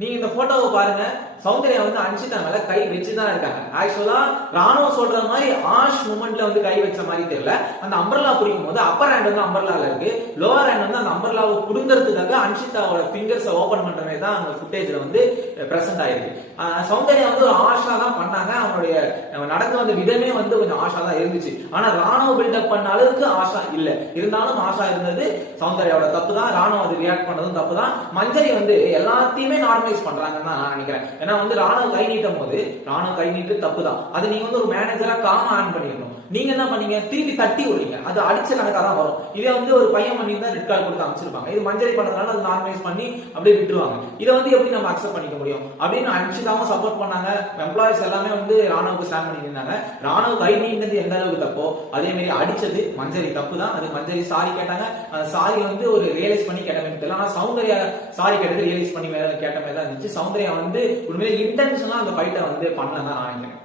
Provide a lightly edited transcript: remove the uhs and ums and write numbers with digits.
நீங்க இந்த போட்டோவை பாருங்க, சௌந்தர்யா வந்து அன்ஷிதா மேல கை வச்சுதான் இருக்காங்க. ஆக்சுவலா ராணுவ சொல்ற மாதிரி ஆஷ் மூமெண்ட்ல வந்து கை வச்ச மாதிரி தெரியல. அந்த அம்பர்லா பிடிக்கும் போது அப்பர் ஹேண்ட் வந்து அம்பர்லால இருக்கு, லோவர் ஹேண்ட் வந்து அந்த அம்பர்லாவை புடுங்கிறதுக்காக அன்ஷிதாவோட ஃபிங்கர்ஸை ஓபன் பண்ற மாதிரி தான் அந்த ஃபுட்டேஜ்ல வந்து பிரசன்ட் ஆயிருக்கு. சௌந்தர்யா வந்து ஒரு ஆஷா தான் பண்ணாங்க, அவங்களுடைய நடந்து வந்த விதமே வந்து கொஞ்சம் ஆஷா தான் இருந்துச்சு. ஆனா ராணுவ பில்டப் பண்ண அளவுக்கு ஆஷா இல்ல. இருந்தாலும் ஆஷா இருந்தது சௌந்தர்யாவோட தப்பு தான், ராணுவ அது ரியாக்ட் பண்ணதும் தப்பு தான். மஞ்சரி வந்து எல்லாத்தையுமே நார்மலைஸ் பண்றாங்கன்னு தான் நான் நினைக்கிறேன். ஏன்னா வந்து ராணுவ கை நீட்டும் போது ராணுவ கை நீட்டு தப்பு தான், அது நீங்க வந்து ஒரு மேனேஜரா காம ஆன் பண்ணிடணும். நீங்க என்ன பண்ணீங்க, திருப்பி தட்டி விடுறீங்க, அது அடிச்ச கணக்கா தான் வரும். இதே வந்து ஒரு பையன் பண்ணி தான் ரெட் கார்டு கொடுத்து அமைச்சிருப்பாங்க. இது மஞ்சரி பண்றதுனால அது நார்மலைஸ் பண்ணி அப்படியே விட்டுருவாங்க. இதை வந்து எப்படி நம்ம அக்செப்ட் பண்ணிக்க முடியும் அப்படின்னு அன்ஷிதாவும் சப்போர்ட் பண்ணாங்க. எம்ப்ளாயிஸ் எல்லாமே வந்து ராணுவுக்கு ஸ்டாண்ட் பண்ணி இருந்தாங்க. ராணுவ கை நீண்டது எந்த அளவுக்கு தப்போ அதே மாதிரி அடிச்சது மஞ்சரி தப்பு தான். அது மஞ்சரி சாரி கேட்டாங்க, அந்த சாரி வந்து ஒரு ரியலைஸ் பண்ணி கேட்ட மாதிரி தெரியல. ஆனா சௌந்தர்யா சாரி கேட்டது ரியலைஸ் பண்ணி கேட்ட மாதிரி தான் இருந்துச்சு. சௌந்தர்யா வந்து உண்மையிலே இன்டென்ஷனா அந்த ஃபைட்டை வந்து பண்ணலன்னு நான் நினைக்கிறேன்.